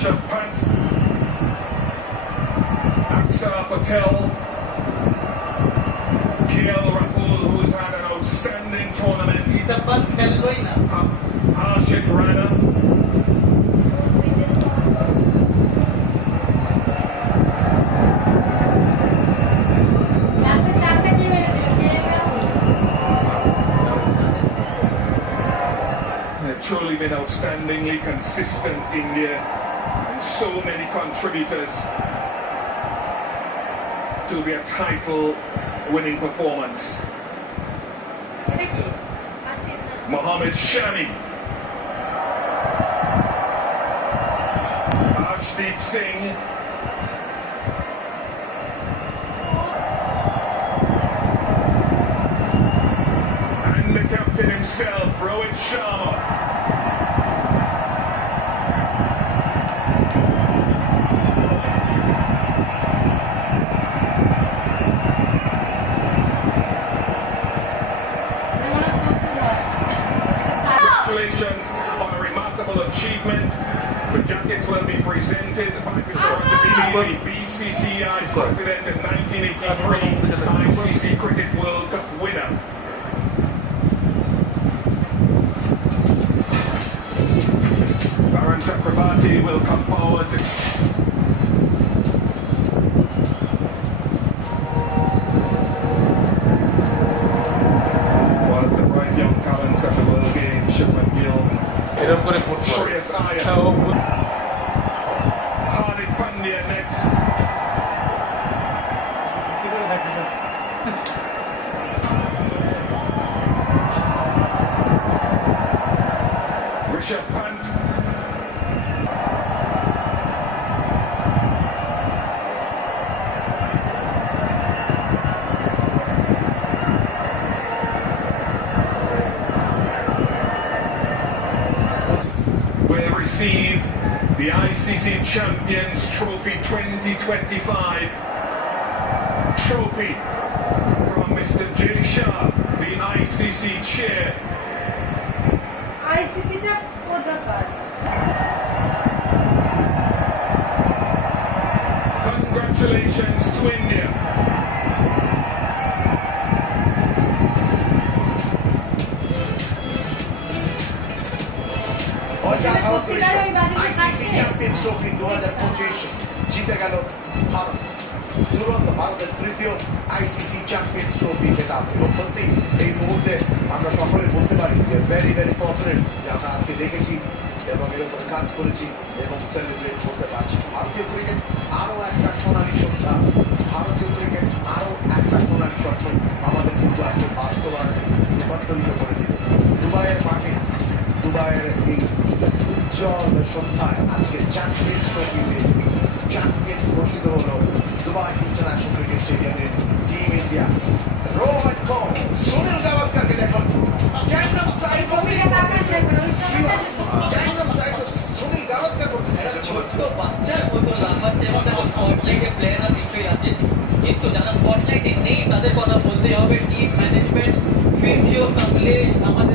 Rishabh Pant, Akshar Patel, KL Rahul, who's had an outstanding tournament, Harshit Rana, they've truly been outstandingly consistent India, and so many contributors to their title winning performance. Mohammad Shami, Arshdeep Singh, and the captain himself, Rohit Sharma. Congratulations on a remarkable achievement. The jackets will be presented by Mr. Davidi, BCCI president and 1983 ICC Cricket World Cup winner. Varun Chakrabarti will come forward to one of the bright young talents of the world game, Shubman Gill, Shreyas Iyer, Hardik Pandya next. Rishabh Pant, will receive the ICC Champions Trophy 2025 trophy from Mr. Jay Shah, the ICC chair. আইসিসিটা কোথাকার? Congratulations to India. সত্যিকারের ওই বাজিটা আইসিসি কাটছে? Champions trophy 2025 জিতে গেল ভারত। তুরন্ত ভারতের তৃতীয় আইসিসি চ্যাম্পিয়ন্স ট্রফি খেতাব। এবং সত্যি এই মুহূর্তে আমরা সকলে বলতে পারি যে ভেরি ভেরি ফর্চুনেট যে আমরা আজকে দেখেছি এবং এর উপরে কাজ করেছি এবং সেলিব্রেট করতে পারছি। ভারতীয় ক্রিকেট আরও একটা সোনালী সন্ধ্যা, ভারতীয় ক্রিকেট আরও একটা সোনালী স্বপ্ন আমাদের কিন্তু আজকে বাস্তবায়নে রূপান্তরিত করে দিল। দুবাইয়ের মাঠে, দুবাইয়ের এই উজ্জ্বল সন্ধ্যায় আজকে চ্যাম্পিয়ন্স ট্রফিতে চ্যাম্পিয়ন ঘোষিত হলো দুবাই ইন্টারন্যাশনাল ক্রিকেট স্টেডিয়ামের টিম ইন্ডিয়া। রোহিত কোহলি, সুনীল গাভাস্করকে দেখুন গ্যাংনাম স্টাইল কবিরা কাকার থাকবে, রোহিত শর্মা গ্যাংনাম স্টাইল সুনীল গাভাস্কর করতে একটা ছোট্ট বাচ্চার মতো লাফাচ্ছে এবং দেখো স্পটলাইটে প্লেয়াররা নিশ্চয়ই আছে, কিন্তু যারা স্পটলাইটে নেই তাদের কথা বলতে হবে। টিম ম্যানেজমেন্ট, ফিজিও, কমলেশ, আমাদের